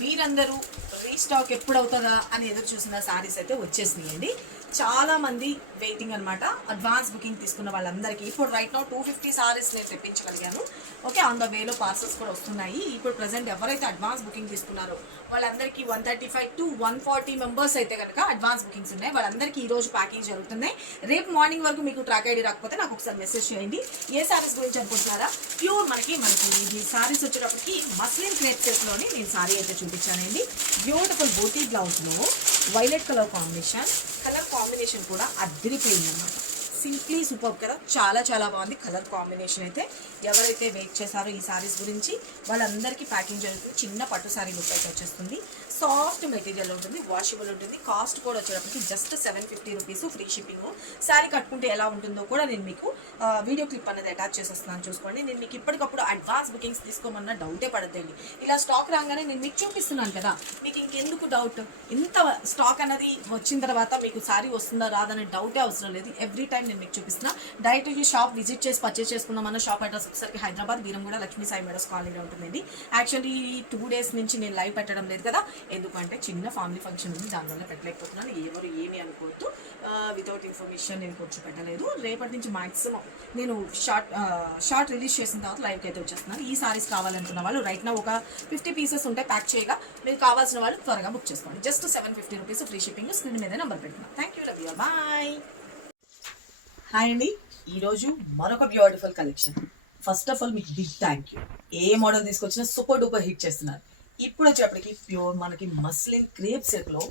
మీరందరూ రీస్టాక్ ఎప్పుడు అవుతుందా అని ఎదురు చూసిన సారీస్ అయితే వచ్చేసినాయండి. చాలా మంది వెయిటింగ్ అనమాట. అడ్వాన్స్ బుకింగ్ తీసుకున్న వాళ్ళందరికీ ఇప్పుడు రైట్ నౌ 250 సారీస్ నేను తెప్పించగలిగాను. ఓకే, ఆన్ ద వేలో పార్సల్స్ కూడా వస్తున్నాయి. ఇప్పుడు ప్రజెంట్ ఎవరైతే అడ్వాన్స్ బుకింగ్ తీసుకున్నారో వాళ్ళందరికీ 135 to 140 మెంబర్స్ అయితే కనుక అడ్వాన్స్ బుకింగ్స్ ఉన్నాయి. వాళ్ళందరికీ ఈ రోజు ప్యాకింగ్ జరుగుతున్నాయి. రేపు మార్నింగ్ వరకు మీకు ట్రాక్ ఐడి రాకపోతే నాకు ఒకసారి మెసేజ్ చేయండి. ఏ సారీస్ గురించి అనుకుంటున్నారా? ప్యూర్ మనకి ఈ సారీస్ వచ్చేటప్పటికి మస్లిన్ క్రేప్ సెట్లోని నేను సారీ అయితే చూపించానండి. బ్యూటిఫుల్ బోటీ బ్లౌజ్లో వైలెట్ కలర్ కాంబినేషన్ కూడా అద్దరిపోయింది అనమాట. సింప్లీ సూపర్ కదా, చాలా చాలా బాగుంది కలర్ కాంబినేషన్ అయితే. ఎవరైతే వెయిట్ చేశారో ఈ సారీస్ గురించి వాళ్ళందరికీ ప్యాకింగ్ జరుగుతుంది. చిన్న పట్టు సారీ లుక్ అయితే వచ్చేస్తుంది. సాఫ్ట్ మెటీరియల్ ఉంటుంది, వాషబుల్ ఉంటుంది. కాస్ట్ కూడా వచ్చేటప్పటికి just 750 rupees, free shipping. Sari కట్టుకుంటే ఎలా ఉంటుందో కూడా నేను మీకు వీడియో క్లిప్ అనేది అటాచ్ చేసేస్తున్నాను, చూసుకోండి. నేను మీకు ఇప్పటికప్పుడు అడ్వాన్స్ బుకింగ్స్ తీసుకోమన్నా డౌటే పడద్దండి. ఇలా స్టాక్ రాగానే నేను మీకు చూపిస్తున్నాను కదా, మీకు ఇంకెందుకు డౌట్? ఇంత స్టాక్ అనేది వచ్చిన తర్వాత మీకు శారీ వస్తుందా రాదనే డౌటే అవసరం లేదు. ఎవ్రీ టైం నేను మీకు చూపిస్తున్నా. డైరెక్ట్ ఈ షాప్ విజిట్ చేసి పర్చేస్ చేసుకున్నామన్న షాప్ అడ్రస్ ఒకసారి హైదరాబాద్ బీరంగూడ లక్ష్మీ సాయి మేడస్ కాలనీలో ఉంటుందండి. యాక్చువల్లీ 2 days నుంచి నేను లైవ్ పెట్టడం లేదు కదా, ఎందుకంటే చిన్న ఫ్యామిలీ ఫంక్షన్ ఉంది, దానివల్ల పెట్టలేకపోతున్నాను. ఎవరు ఏమి అనుకోవద్దు. వితౌట్ ఇన్ఫర్మేషన్ నేను కొంచెం పెట్టలేదు. రేపటి నుంచి మాక్సిమం నేను షార్ట్ రిలీజ్ చేసిన తర్వాత లైవ్కి అయితే వచ్చేస్తున్నాను. ఈ సారీస్ కావాలనుకున్న వాళ్ళు రైట్ నా ఒక 50 pieces ఉంటే ప్యాక్ చేయగా మీరు కావాల్సిన వాళ్ళు త్వరగా బుక్ చేసుకోండి. Just 750 rupees, free shipping. Screen మీద నెంబర్ పెట్టుకున్నాను. Thank you, love you, bye. Hi అండి, ఈరోజు మరొక beautiful collection. First of all మీకు బిగ్ థ్యాంక్ యూ. ఏ మోడల్ తీసుకొచ్చినా సూపర్ డూపర్ హిట్ చేస్తున్నారు. ఇప్పుడు వచ్చేప్పటికి ప్యూర్ మనకి మస్లిన్ క్రేప్ సెట్ లో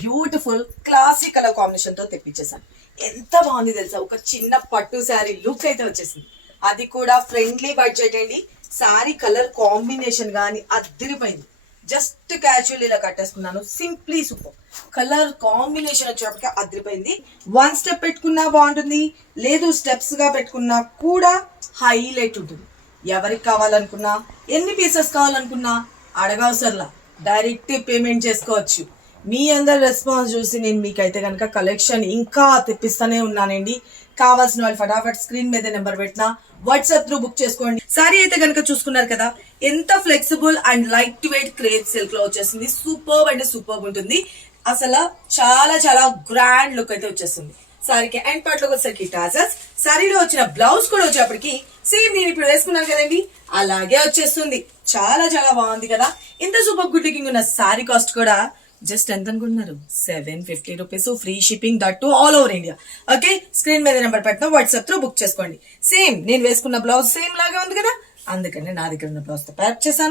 బ్యూటిఫుల్ క్లాసిక్ కలర్ కాంబినేషన్ తో తెప్పించేసాను. ఎంత బాగుంది తెలుసా, ఒక చిన్న పట్టు శారీ లుక్ అయితే వచ్చేసింది. అది కూడా ఫ్రెండ్లీ బడ్జెట్ అండి. శారీ కలర్ కాంబినేషన్ కానీ అద్దరిపోయింది. జస్ట్ క్యాజువల్ ఇలా కట్టేసుకున్నాను. సింప్లీ సూపర్ కలర్ కాంబినేషన్ వచ్చేటప్పటికి అద్దరిపోయింది. 1 step పెట్టుకున్నా బాగుంటుంది, లేదు స్టెప్స్ గా పెట్టుకున్నా కూడా హైలైట్ ఉంటుంది. ఎవరికి కావాలనుకున్నా, ఎన్ని పీసెస్ కావాలనుకున్నా అడగవసరలా, డైరెక్ట్ పేమెంట్ చేసుకోవచ్చు. మీ అందరి రెస్పాన్స్ చూసి నేను మీకైతే కనుక కలెక్షన్ ఇంకా తెప్పిస్తానే ఉన్నానండి. కావాల్సిన వాళ్ళు ఫటాఫట్ స్క్రీన్ మీద నెంబర్ పెట్టినా వాట్సాప్ త్రూ బుక్ చేసుకోండి. సారీ అయితే కనుక చూసుకున్నారు కదా, ఎంత flexible and light weight crepe silk లో వచ్చేసింది. సూపర్బ్ అంటే సూపర్బ్ ఉంటుంది. అసలు చాలా చాలా గ్రాండ్ లుక్ అయితే వచ్చేస్తుంది. సారీకి అండ్ పార్ట్ లో వచ్చేసరికి టాజర్స్, సారీలో వచ్చిన బ్లౌజ్ కూడా వచ్చేప్పటికి సేమ్ నేను ఇప్పుడు వేసుకున్నాను కదండి అలాగే వచ్చేస్తుంది. చాలా చాలా బాగుంది కదా. ఇంత సూపర్ గుడ్ లుకింగ్ ఉన్న సారీ కాస్ట్ కూడా జస్ట్ ఎంత అనుకుంటున్నారు? 750 rupees, free shipping, that to all over India. Okay, screen మీద నెంబర్ పెట్టినా వాట్సాప్ త్రూ బుక్ చేసుకోండి. సేమ్ నేను వేసుకున్న బ్లౌజ్ సేమ్ లాగా ఉంది కదా, అందుకని నా దగ్గర ఉన్న బ్లౌజ్ తో ప్యాక్ చేశాను.